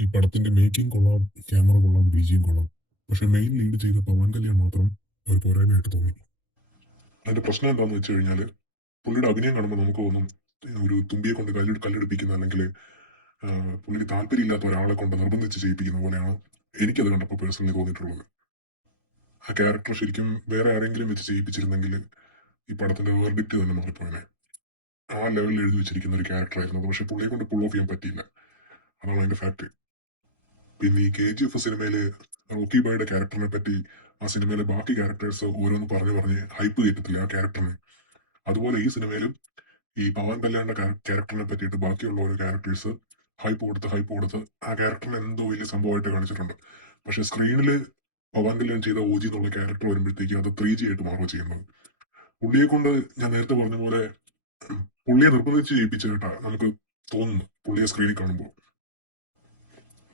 ഈ പടത്തിന്റെ മേക്കിംഗ് കൊള്ളാം, ക്യാമറ കൊള്ളാം, ബിജിഎം കൊള്ളാം. പക്ഷെ മെയിൻ ലീഡ് ചെയ്ത പവൻ കല്യാൺ മാത്രം ഒരു പോരായ്മയായിട്ട് തോന്നി. അതിന്റെ പ്രശ്നം എന്താണെന്ന് വെച്ച് കഴിഞ്ഞാൽ പുള്ളിയുടെ അഭിനയം കാണുമ്പോൾ നമുക്ക് തോന്നും ഒരു തുമ്പിയെ കൊണ്ട് കല്ലെടുപ്പിക്കുന്ന അല്ലെങ്കിൽ പുള്ളിക്ക് താല്പര്യമില്ലാത്ത ഒരാളെ കൊണ്ട് നിർബന്ധിച്ച് ചെയ്യിപ്പിക്കുന്ന പോലെയാണ് എനിക്കത് കണ്ടപ്പോൾ പേഴ്സണലി തോന്നിയിട്ടുള്ളത്. ആ ക്യാരക്ടർ ശരിക്കും വേറെ ആരെങ്കിലും വെച്ച് ചെയ്യിപ്പിച്ചിരുന്നെങ്കിൽ ഈ പടത്തിന്റെ വേർഡിക്റ്റ് തന്നെ മാറിപ്പോയനെ. ആ ലെവലിൽ എഴുതി വെച്ചിരിക്കുന്ന ഒരു ക്യാരക്ടർ ആയിരുന്നു. പക്ഷെ പുള്ളിയെ കൊണ്ട് പുൾ ഓഫ് ചെയ്യാൻ പറ്റിയില്ല. അതാണ് അതിന്റെ ഫാക്ട്. പിന്നെ ഈ KGF സിനിമയില് റോക്കി ബോയുടെ ക്യാരക്ടറിനെ പറ്റി ആ സിനിമയിലെ ബാക്കി ക്യാരക്ടേഴ്സ് ഓരോന്ന് പറഞ്ഞ് ഹൈപ്പ് കയറ്റത്തില്ല ആ ക്യാരക്ടറിന്. അതുപോലെ ഈ സിനിമയിലും ഈ പവൻ കല്യാണിന്റെ ക്യാരക്ടറിനെ പറ്റിയിട്ട് ബാക്കിയുള്ള ഓരോ ക്യാരക്ടേഴ്സ് ഹൈപ്പ് കൊടുത്ത് ആ ക്യാരക്ടറിനെ എന്തോ വലിയ സംഭവമായിട്ട് കാണിച്ചിട്ടുണ്ട്. പക്ഷെ സ്ക്രീനിൽ പവൻ കല്യാൺ ചെയ്ത OG എന്നുള്ള ക്യാരക്ടർ വരുമ്പോഴത്തേക്ക് അത് 3G ആയിട്ട് മാറുക ചെയ്യുന്നത്. പുള്ളിയെ കൊണ്ട് ഞാൻ നേരത്തെ പറഞ്ഞ പോലെ പുള്ളിയെ നിർബന്ധിച്ച് ചെയ്യിപ്പിച്ച കേട്ടാ നമുക്ക് തോന്നുന്നു പുള്ളിയെ സ്ക്രീനിൽ കാണുമ്പോൾ.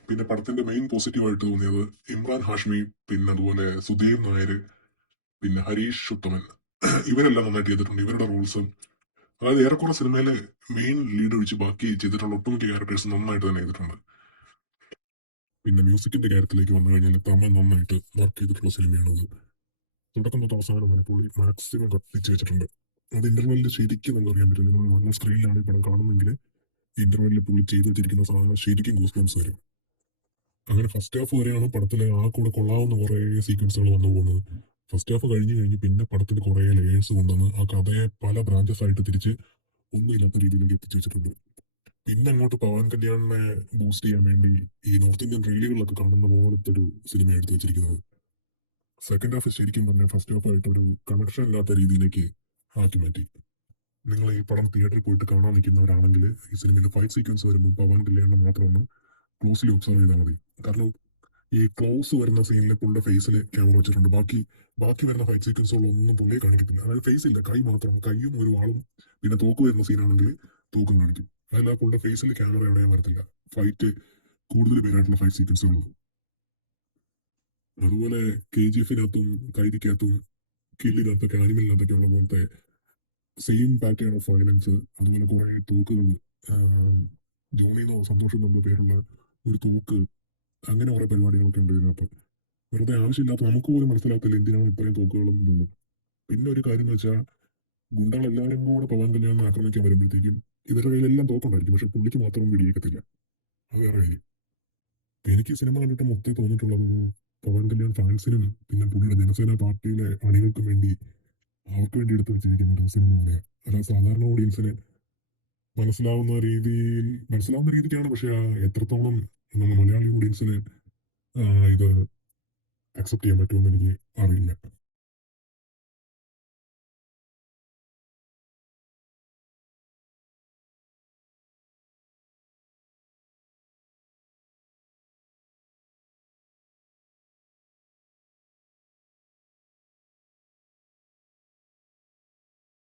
പിന്നെ പടത്തിന്റെ മെയിൻ പോസിറ്റീവായിട്ട് തോന്നിയത് ഇമ്രാൻ ഹാഷ്മി, പിന്നെ അതുപോലെ സുധീർ നായർ, പിന്നെ ഹരീഷ് ഉത്തമൻ, ഇവരെല്ലാം നന്നായിട്ട് ചെയ്തിട്ടുണ്ട്. ഇവരുടെ റോൾസും അതായത് ഏറെക്കുറെ സിനിമയിലെ മെയിൻ ലീഡ് ഒഴിച്ച് ബാക്കി ചെയ്തിട്ടുള്ള ഒട്ടുമിക്ക ക്യാരക്ടേഴ്സ് നന്നായിട്ട് തന്നെ ചെയ്തിട്ടുണ്ട്. പിന്നെ മ്യൂസിക്കിന്റെ കാര്യത്തിലേക്ക് വന്നു കഴിഞ്ഞാൽ തമൻ നന്നായിട്ട് വർക്ക് ചെയ്തിട്ടുള്ള സിനിമയാണത്. തുടക്കം തൊട്ട് അവസാനം വരെ പുള്ളി മാക്സിമം കത്തിച്ച് വെച്ചിട്ടുണ്ട്. അത് ഇന്റർവെല്ലിൽ ശരിക്കും നമുക്ക് അറിയാൻ പറ്റും. നിങ്ങൾ നല്ല സ്ക്രീനിലാണ് ഈ പടം കാണുന്നെങ്കിൽ ഇന്റർവെല്ലിൽ പുള്ളി ചെയ്ത് വെച്ചിരിക്കുന്ന സാധനം ശരിക്കും ഗൂസ്ബംസ് വരും. അങ്ങനെ ഫസ്റ്റ് ഹാഫ് വരെയാണ് പടത്തിലെ ആ കൂടെ കൊള്ളാവുന്ന കുറേ സീക്വൻസുകൾ വന്നു പോകുന്നത്. ഫസ്റ്റ് ഹാഫ് കഴിഞ്ഞ് പിന്നെ പടത്തിൽ കുറേ ലേയേഴ്സ് കൊണ്ടുവന്ന് ആ കഥയെ പല ബ്രാഞ്ചസ് ആയിട്ട് തിരിച്ച് ഒന്നുമില്ലാത്ത രീതിയിലേക്ക് എത്തിച്ചു വെച്ചിട്ടുണ്ട്. പിന്നെ അങ്ങോട്ട് പവൻ കല്യാണിനെ ബൂസ്റ്റ് ചെയ്യാൻ വേണ്ടി ഈ നോർത്ത് ഇന്ത്യൻ റീലുകളിലൊക്കെ കാണുന്ന പോലത്തെ ഒരു സിനിമ എടുത്തു വെച്ചിരിക്കുന്നത്. സെക്കൻഡ് ഹാഫ് ശരിക്കും പറഞ്ഞാൽ ഫസ്റ്റ് ഹാഫ് ആയിട്ട് ഒരു കണക്ഷൻ ഇല്ലാത്ത രീതിയിലേക്ക് ആക്കി മാറ്റി. നിങ്ങൾ ഈ പടം തിയേറ്ററിൽ പോയിട്ട് കാണാൻ നിൽക്കുന്നവരാണെങ്കിൽ ഈ സിനിമയിലെ ഫൈറ്റ് സീക്വൻസ് വരുമ്പോൾ പവൻ കല്യാണിനെ മാത്രം ഒന്ന് ക്ലോസ്ലി ഒബ്സർവ് ചെയ്താൽ മതി. കാരണം ഈ ക്ലോസ് വരുന്ന സീനിൽ പുള്ളിയുടെ ഫേസിൽ ക്യാമറ വെച്ചിട്ടുണ്ട്. ബാക്കി വരുന്ന ഫൈറ്റ് സീക്വൻസുകളൊന്നും പുള്ളിയെ കാണിക്കത്തില്ല. അതായത് ഫേസ് ഇല്ല, കൈ മാത്രം, കൈയും ഒരു വാളും, പിന്നെ തോക്ക് വരുന്ന സീനാണെങ്കിൽ തോക്കും കാണിക്കും. അതല്ല പുള്ളിയുടെ ഫേസിൽ ക്യാമറ എവിടെയും വരത്തില്ല. ഫൈറ്റ് കൂടുതൽ പേരായിട്ടുള്ള ഫൈറ്റ് സീക്വൻസുകൾ. അതുപോലെ KGF-നകത്തും കൈദിക്കകത്തും കില്ലിനകത്തൊക്കെ ആനിമലിനകത്തൊക്കെ ഉള്ള പോലത്തെ സെയിം പാറ്റേൺ ഓഫ് വയലൻസ്, അതുപോലെ കുറെ തോക്കുകൾ, ജോണിന്നോ സന്തോഷം എന്ന പേരുള്ള ഒരു തോക്ക്, അങ്ങനെ കുറെ പരിപാടികളൊക്കെ ഉണ്ട് ഇതിനകത്ത്. വെറുതെ ആവശ്യമില്ലാത്ത നമുക്ക് പോലും മനസ്സിലാകത്തില്ല എന്തിനാണ് ഇത്രയും തോക്കുകളും ഇതൊന്നും. പിന്നെ ഒരു കാര്യം എന്ന് വെച്ചാൽ ഗുണ്ടകൾ എല്ലാവരും കൂടെ പവൻ കല്യാണം ആക്രമിക്കാൻ വരുമ്പോഴത്തേക്കും ഇവരുടെ കയ്യിലെല്ലാം തോക്കുണ്ടായിരിക്കും, പക്ഷെ പുള്ളിക്ക് മാത്രം പിടിയേക്കത്തില്ല. അത് വേറെ കാര്യം. എനിക്ക് ഈ സിനിമ കണ്ടിട്ട് മൊത്തം തോന്നിയിട്ടുള്ളത് പവൻ കല്യാൺ ഫാൻസിനും പിന്നെ പുള്ളിയുടെ ജനസേന പാർട്ടിയിലെ അണികൾക്കും വേണ്ടി അവർക്ക് വേണ്ടി എടുത്തു വെച്ചിരിക്കുന്ന ഒരു സിനിമ പോലെയാണ്. അല്ലാതെ സാധാരണ ഓഡിയൻസിന് മനസ്സിലാവുന്ന രീതിക്കാണ്. പക്ഷെ എത്രത്തോളം നമ്മൾ മലയാളി ഓഡിയൻസിന് ഇത് അക്സെപ്റ്റ് ചെയ്യാൻ പറ്റുമെന്ന് എനിക്ക് അറിയില്ല.